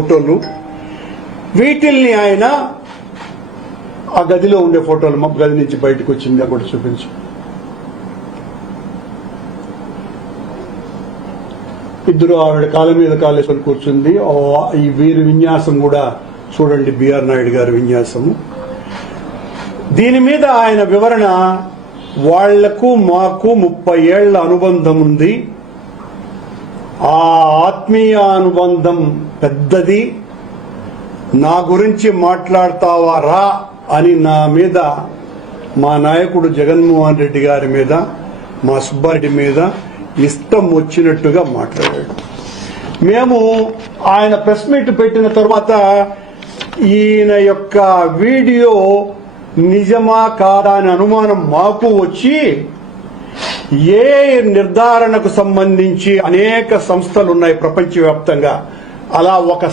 ఫోటోలు వీటిల్ని ఆయన ఆ గదిలో ఉండే ఫోటోలు మా గది నుంచి బయటకు వచ్చింది కూడా చూపించు. ఇద్దరు ఆవిడ కాళ్ళ మీద కాలేసుకొని కూర్చుంది. ఈ వీరి విన్యాసం కూడా చూడండి, బిఆర్ నాయుడు గారి విన్యాసము. దీని మీద ఆయన వివరణ, వాళ్లకు మాకు 30 ఏళ్ల అనుబంధం ఉంది, ఆ ఆత్మీయ అనుబంధం పెద్దది, నా గురించి మాట్లాడతావా రా అని నా మీద, మా నాయకుడు జగన్మోహన్ రెడ్డి గారి మీద, మా సుబ్బారెడ్డి మీద ఇష్టం వచ్చినట్టుగా మాట్లాడాడు. మేము ఆయన ప్రెస్ మీట్ పెట్టిన తర్వాత ఈయన యొక్క వీడియో నిజమా కాదా అని అనుమానం మాకు వచ్చి, ఏ నిర్ధారణకు సంబంధించి అనేక సంస్థలు ఉన్నాయి ప్రపంచవ్యాప్తంగా, అలా ఒక